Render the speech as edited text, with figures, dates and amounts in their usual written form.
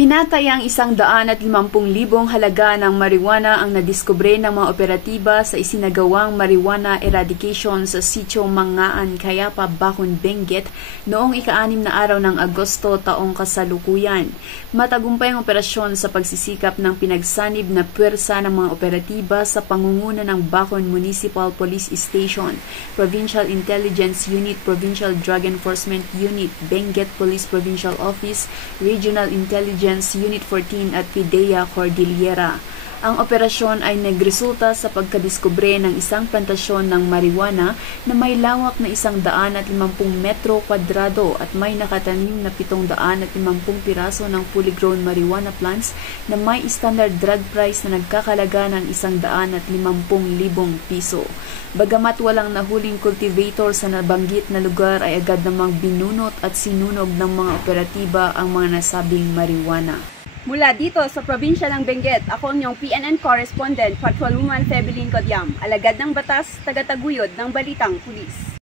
Tinatayang 150,000 halaga ng marijuana ang nadiskubre ng mga operatiba sa isinagawang marijuana eradication sa Sitio Mangaan, Cayapa, Bacon, Benguet noong ika-6 na araw ng Agosto taong kasalukuyan. Matagumpay ang operasyon sa pagsisikap ng pinagsanib na puwersa ng mga operatiba sa pangunguna ng Bacon Municipal Police Station, Provincial Intelligence Unit, Provincial Drug Enforcement Unit, Benguet Police Provincial Office, Regional Intelligence Unit 14 at PIDEA Cordillera. Ang operasyon ay nagresulta sa pagkadiskubre ng isang plantasyon ng marijuana na may lawak na 150 metro kwadrado at may nakatanim na 750 piraso ng fully grown marijuana plants na may standard drug price na nagkakalaga ng 150,000 piso. Bagamat walang nahuling cultivator sa nabanggit na lugar ay agad namang binunot at sinunog ng mga operatiba ang mga nasabing marijuana. Mula dito sa probinsya ng Benguet, ako ang iyong PNN correspondent, Patrolwoman Febelin Codyam, alagad ng batas, tagataguyod ng Balitang Pulis.